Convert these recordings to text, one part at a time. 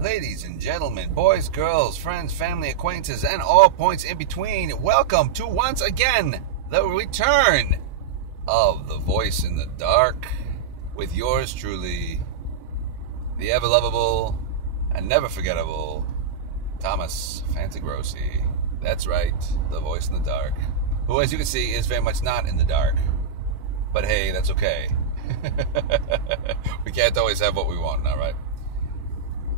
Ladies and gentlemen, boys, girls, friends, family, acquaintances, and all points in between, welcome to once again the return of The Voice in the Dark with yours truly, the ever lovable and never forgettable Thomas Fantagrossi. That's right, The Voice in the Dark, who, as you can see, is very much not in the dark. But hey, that's okay. We can't always have what we want now, right?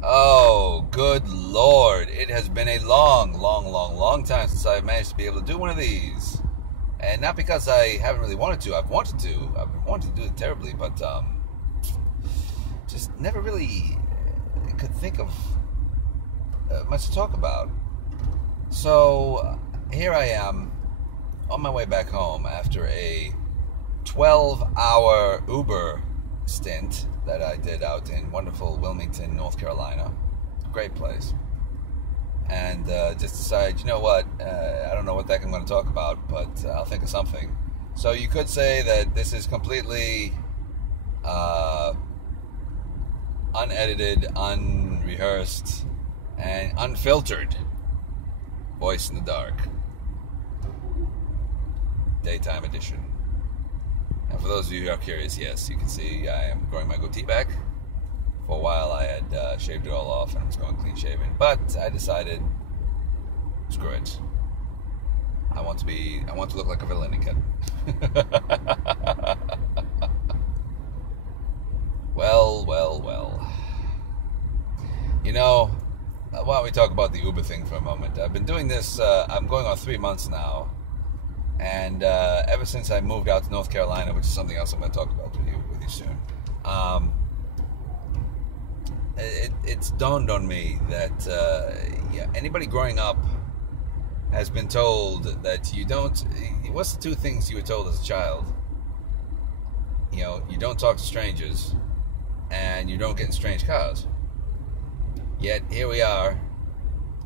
Oh, good Lord. It has been a long time since I've managed to be able to do one of these. And not because I haven't really wanted to. I've wanted to do it terribly, but just never really could think of much to talk about. So here I am on my way back home after a 12-hour Uber stint that I did out in wonderful Wilmington, North Carolina. Great place. And just decided, you know what, I don't know what the heck I'm going to talk about, but I'll think of something. So you could say that this is completely unedited, unrehearsed, and unfiltered Voice in the Dark. Daytime edition. And for those of you who are curious, yes, you can see I am growing my goatee back. For a while I had shaved it all off and was going clean shaven. But I decided, screw it. I want to look like a villain again. Well. You know, why don't we talk about the Uber thing for a moment? I've been doing this, I'm going on 3 months now. And ever since I moved out to North Carolina, which is something else I'm going to talk about with you soon, it's dawned on me that anybody growing up has been told that you don't. What's the two things you were told as a child? You know, you don't talk to strangers, and you don't get in strange cars. Yet here we are.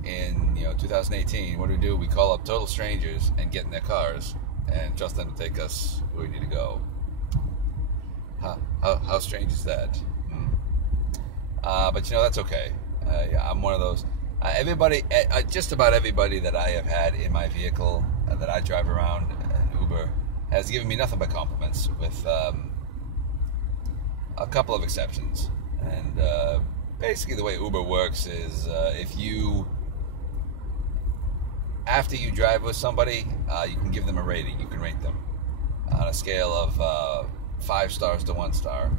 In 2018, what do? We call up total strangers and get in their cars and trust them to take us where we need to go. How strange is that? But that's okay. I'm one of those. Just about everybody that I have had in my vehicle that I drive around in Uber has given me nothing but compliments, with a couple of exceptions. And basically, the way Uber works is after you drive with somebody, you can give them a rating. You can rate them on a scale of 5 stars to 1 star.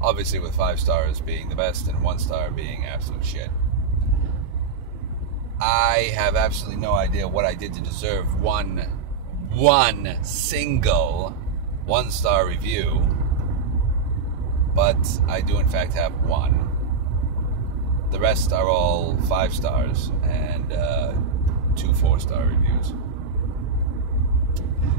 Obviously, with 5 stars being the best and 1 star being absolute shit. I have absolutely no idea what I did to deserve one single 1-star review, but I do in fact have one. The rest are all 5 stars and 2 4-star reviews.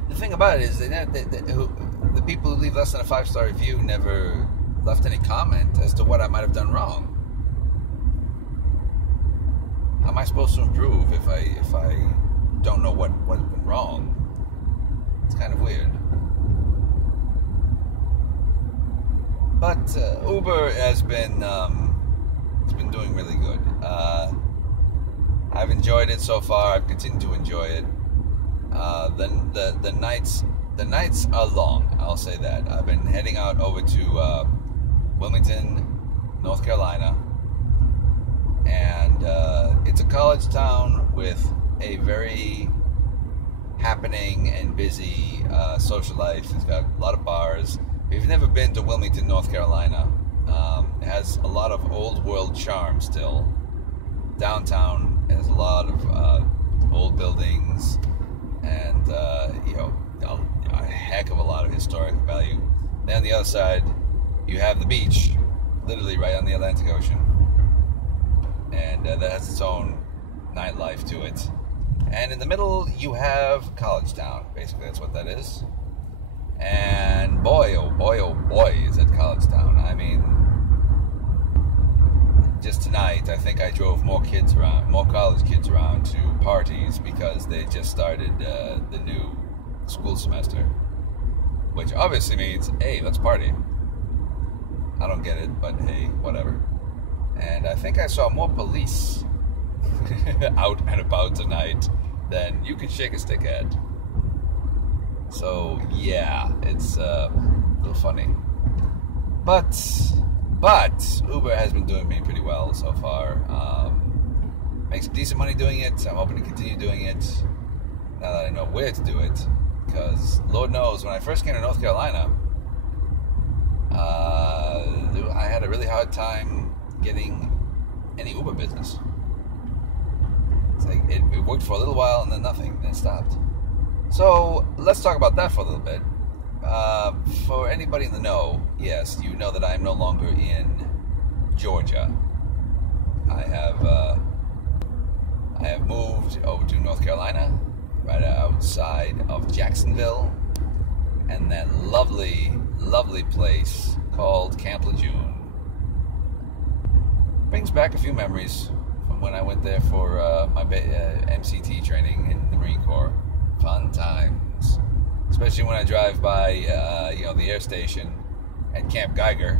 The thing about it is that the people who leave less than a 5-star review never left any comment as to what I might have done wrong. How am I supposed to improve if I don't know what's been wrong? It's kind of weird. But Uber has been it's been doing really good. I've enjoyed it so far. I've continued to enjoy it. The nights are long. I'll say that. I've been heading out over to Wilmington, North Carolina, and it's a college town with a very happening and busy social life. It's got a lot of bars. If you've never been to Wilmington, North Carolina, it has a lot of old world charm still. Downtown has a lot of old buildings and a heck of a lot of historic value. Then on the other side, you have the beach, literally right on the Atlantic Ocean, and that has its own nightlife to it. And in the middle, you have College Town. Basically, that's what that is. And boy, oh boy, is it College Town. I mean, just tonight, I think I drove more college kids around to parties because they just started the new school semester, which obviously means, hey, let's party. I don't get it, but hey, whatever. And I think I saw more police out and about tonight than you can shake a stick at. So yeah, it's a little funny. But Uber has been doing me pretty well so far. Makes decent money doing it. I'm hoping to continue doing it now that I know where to do it. Because Lord knows, when I first came to North Carolina, I had a really hard time getting any Uber business. It's like it worked for a little while and then nothing, then it stopped. So let's talk about that for a little bit. For anybody in the know, yes, you know that I'm no longer in Georgia. I have moved over to North Carolina, right outside of Jacksonville, and that lovely, lovely place called Camp Lejeune. Brings back a few memories from when I went there for my MCT training in the Marine Corps. Fun times. Especially when I drive by, the air station at Camp Geiger.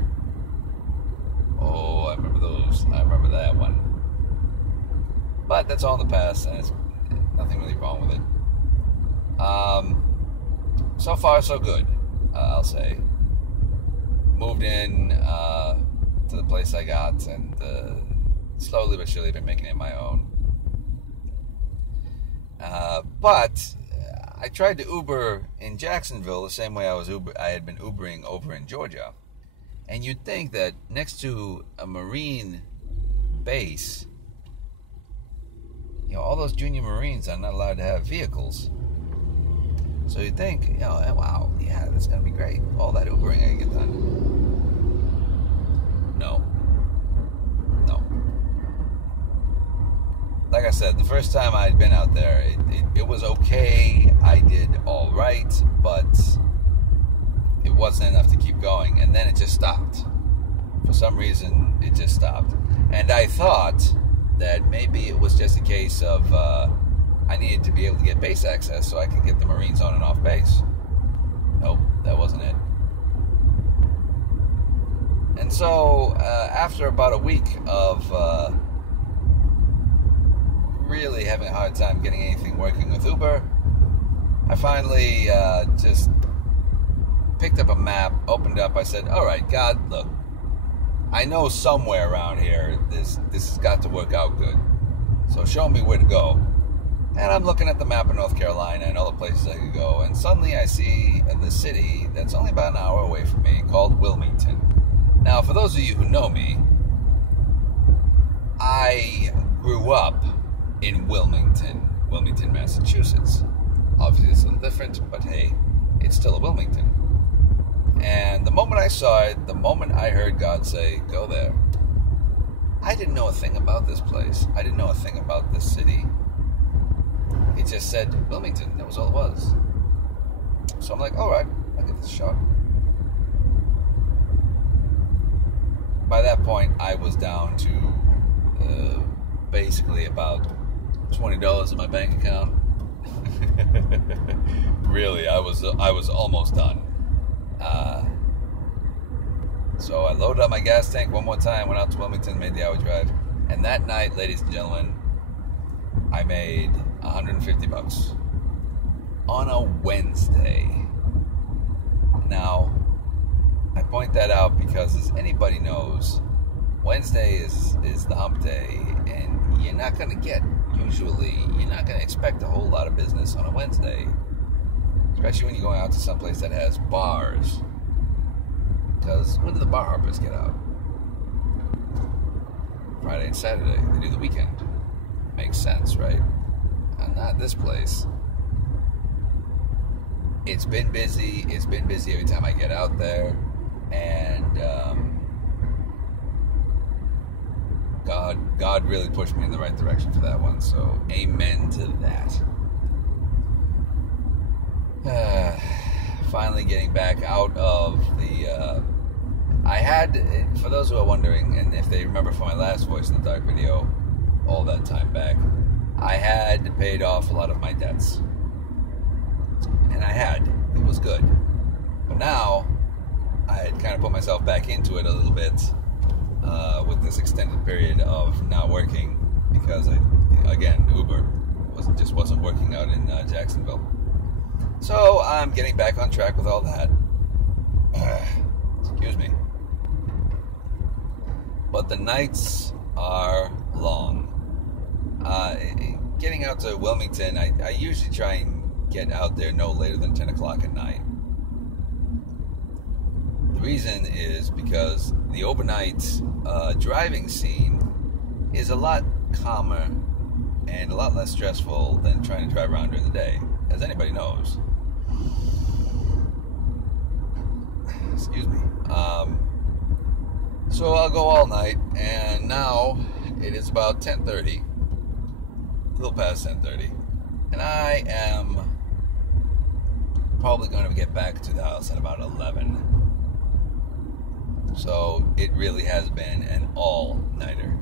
Oh, I remember those. I remember that one. But that's all in the past, and there's nothing really wrong with it. So far, so good, I'll say. Moved in to the place I got, and slowly but surely been making it my own. But I tried to Uber in Jacksonville the same way I had been Ubering over in Georgia. And you'd think that next to a Marine base, all those junior Marines are not allowed to have vehicles. So you'd think, wow, yeah, that's going to be great. All that Ubering I can get done. No. Like I said, the first time I'd been out there, it was okay. I did all right, but it wasn't enough to keep going. And then it just stopped. For some reason, it just stopped. And I thought that maybe it was just a case of I needed to be able to get base access so I could get the Marines on and off base. Nope, that wasn't it. And so, after about a week of really having a hard time getting anything working with Uber, I finally just picked up a map, opened up. I said, all right, God, look, I know somewhere around here this has got to work out good. So show me where to go. And I'm looking at the map of North Carolina and all the places I could go. And suddenly I see the city that's only about an hour away from me called Wilmington. Now, for those of you who know me, I grew up in Wilmington, Massachusetts. Obviously, it's a little different, but hey, it's still a Wilmington. And the moment I saw it, the moment I heard God say, go there, I didn't know a thing about this place. I didn't know a thing about this city. It just said Wilmington. That was all it was. So I'm like, all right, I'll give this a shot. By that point, I was down to basically about $20 in my bank account. Really, I was almost done. So I loaded up my gas tank one more time, went out to Wilmington, made the hour drive, and that night, ladies and gentlemen, I made $150 on a Wednesday. Now, I point that out because, as anybody knows, Wednesday is the hump day, and you're not going to expect a whole lot of business on a Wednesday, especially when you're going out to someplace that has bars. Because when do the bar hoppers get out? Friday and Saturday. They do the weekend. Makes sense, right? And not this place. It's been busy. It's been busy every time I get out there. And God really pushed me in the right direction for that one. So amen to that. Finally getting back out of the... I had, for those who are wondering, and if they remember from my last Voice in the Dark video, all that time back, I had paid off a lot of my debts. And I had. It was good. But now, I had kind of put myself back into it a little bit with this this extended period of not working because, again, Uber just wasn't working out in Jacksonville. So I'm getting back on track with all that. Excuse me. But the nights are long. Getting out to Wilmington, I usually try and get out there no later than 10 o'clock at night. The reason is because the overnight driving scene is a lot calmer and a lot less stressful than trying to drive around during the day, as anybody knows. Excuse me. So I'll go all night, and now it is about 10:30, a little past 10:30, and I am probably going to get back to the house at about 11. So it really has been an all-nighter.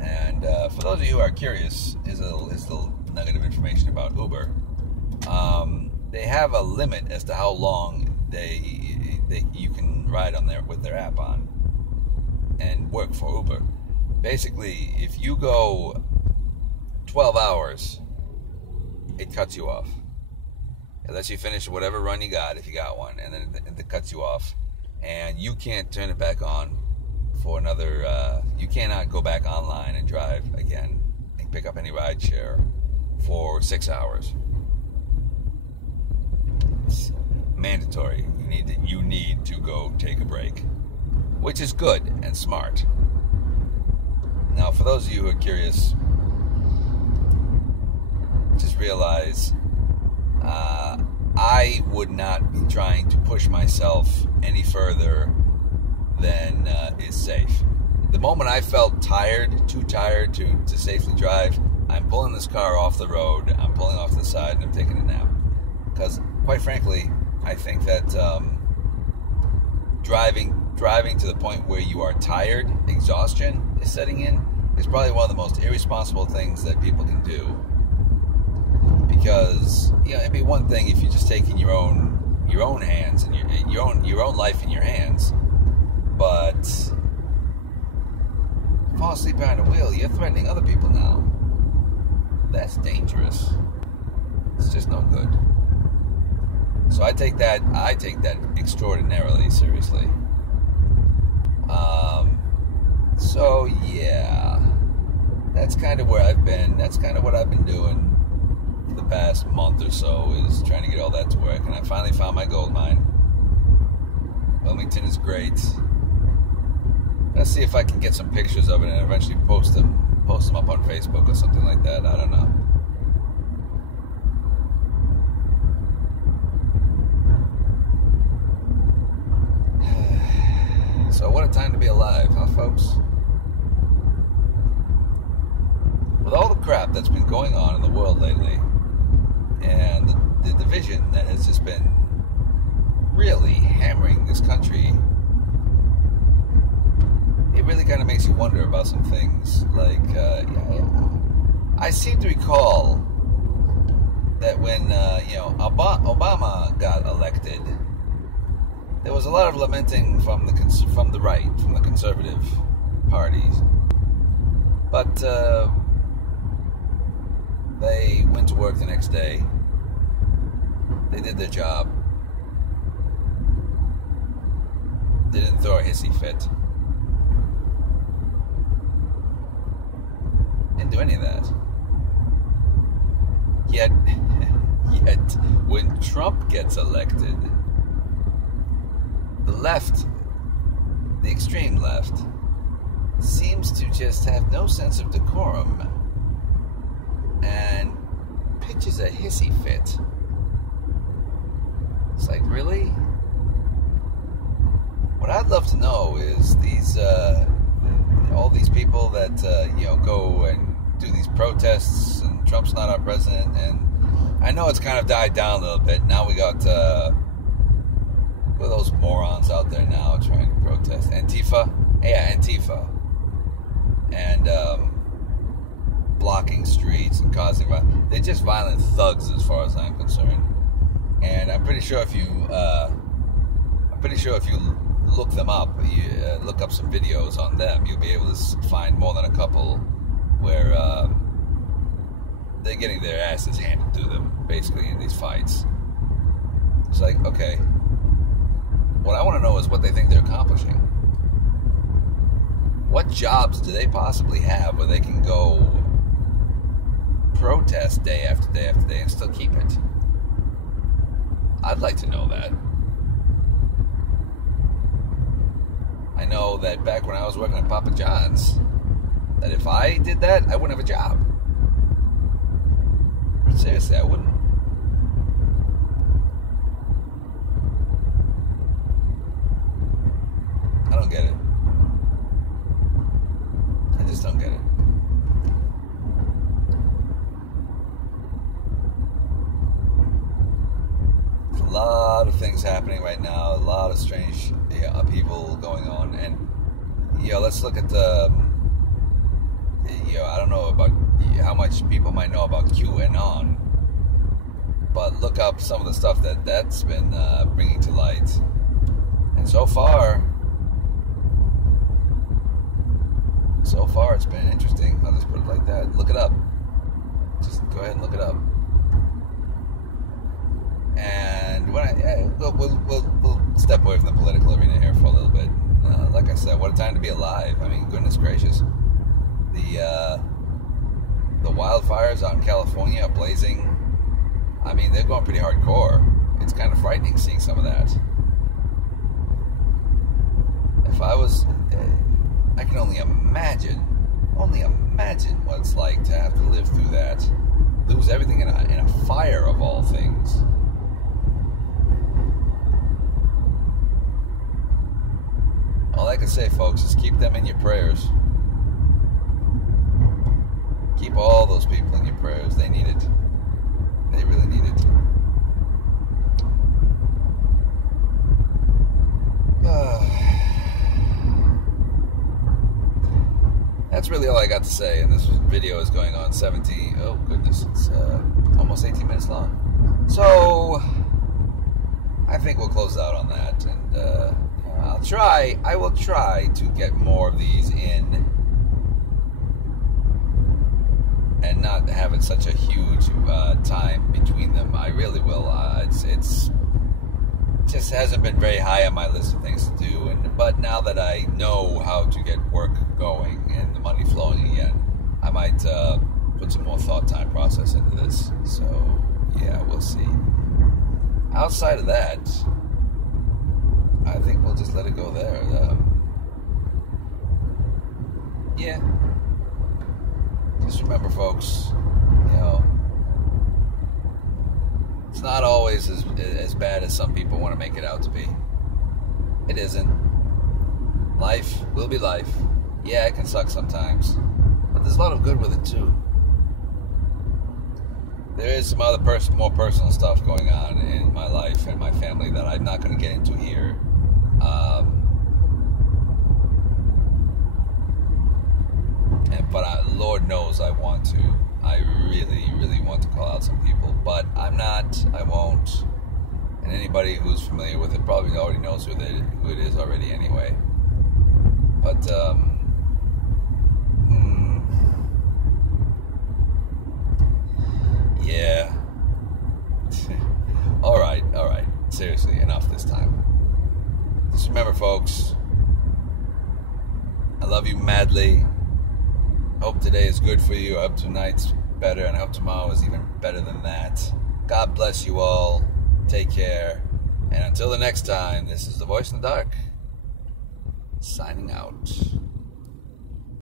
And for those of you who are curious, here's a little nugget of information about Uber. They have a limit as to how long you can ride on there with their app on and work for Uber. Basically, if you go 12 hours, it cuts you off. It lets you finish whatever run you got, if you got one, and then it cuts you off. And you can't turn it back on for another, you cannot go back online and drive again and pick up any ride share for 6 hours. It's mandatory. You need to go take a break, which is good and smart. Now, for those of you who are curious, just realize I would not be trying to push myself any further than is safe. The moment I felt too tired to safely drive, I'm pulling this car off the road, I'm pulling off to the side, and I'm taking a nap. Because, quite frankly, I think that driving to the point where you are tired, exhaustion is setting in, is probably one of the most irresponsible things that people can do. Because it'd be one thing if you're just taking your own hands and your own life in your hands, but fall asleep behind a wheel, you're threatening other people now. That's dangerous. It's just no good. So I take that extraordinarily seriously. So yeah, that's kind of where I've been. That's kind of what I've been doing for the past month or so, is trying to get all that to work. And I finally found my gold mine. Wilmington is great. Let's see if I can get some pictures of it and eventually post them up on Facebook or something like that. I don't know. So what a time to be alive, huh, folks? With all the crap that's been going on in the world lately, and the division that has just been really hammering this country, it really kind of makes you wonder about some things. Like, I seem to recall that when Obama got elected, there was a lot of lamenting from the right, from the conservative parties. But they went to work the next day. They did their job. They didn't throw a hissy fit. Didn't do any of that. Yet, when Trump gets elected, the left, the extreme left, seems to just have no sense of decorum and pitches a hissy fit. It's like, really? What I'd love to know is all these people that go and do these protests, and Trump's not our president, and I know it's kind of died down a little bit. Now we got what are those morons out there now trying to protest? Antifa? Yeah, Antifa. And blocking streets and causing violence. They're just violent thugs as far as I'm concerned. And I'm pretty sure if you look them up, look up some videos on them, you'll be able to find more than a couple where they're getting their asses handed to them, basically, in these fights. It's like, okay, what I want to know is what they think they're accomplishing. What jobs do they possibly have where they can go protest day after day after day and still keep it? I'd like to know that. I know that back when I was working at Papa John's, that if I did that, I wouldn't have a job. Seriously, I wouldn't. I don't get it. I just don't get it. There's a lot of things happening right now, a lot of strange upheaval going on, and let's look at the. I don't know about how much people might know about QAnon, but look up some of the stuff that's been bringing to light, and so far it's been interesting. I'll just put it like that. Look it up. Just go ahead and look it up. And when we'll step away from the political arena here for a little bit. Like I said, what a time to be alive. I mean, goodness gracious. The wildfires out in California are blazing. I mean, they're going pretty hardcore. It's kind of frightening seeing some of that. If I was, I can only imagine what it's like to have to live through that. Lose everything in a fire of all things. All I can say, folks, is keep them in your prayers. Keep all those people in your prayers. They need it. They really need it. That's really all I got to say, and this video is going on 17. Oh goodness, it's almost 18 minutes long. So I think we'll close out on that, and I will try to get more of these in, and not have it such a huge time between them. I really will. It's just hasn't been very high on my list of things to do, but now that I know how to get work going and the money flowing again, I might put some more thought time process into this. So yeah, we'll see. Outside of that, I think we'll just let it go there. Yeah. Just remember, folks, it's not always as bad as some people want to make it out to be. It isn't. Life will be life. Yeah, it can suck sometimes, but there's a lot of good with it too. There is some other more personal stuff going on in my life and my family that I'm not going to get into here. But Lord knows I want to. I really, really want to call out some people, but I'm not. I won't. And anybody who's familiar with it probably already knows who it is already anyway. But yeah. All right. Seriously, enough this time. Just remember, folks, I love you madly. Hope today is good for you. I hope tonight's better, and I hope tomorrow is even better than that. God bless you all. Take care. And until the next time, this is the Voice in the Dark, signing out.